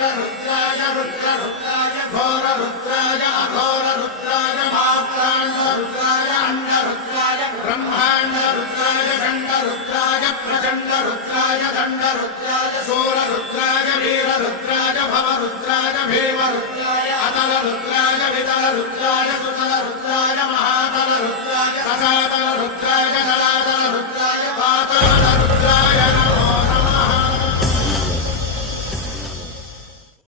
वीररुद्राय रुद्ररुद्राय घोररुद्राय अघोररुद्राय मात्राण्डरुद्राय अण्डरुद्राय ब्रह्माण्डरुद्राय खण्डरुद्राय प्रचण्डरुद्राय दण्डरुद्राय शूररुद्राय वीररुद्राय भवरुद्राय भीमरुद्राय अतलरुद्राय वितलरुद्राय सुतलरुद्राय महाबलरुद्राय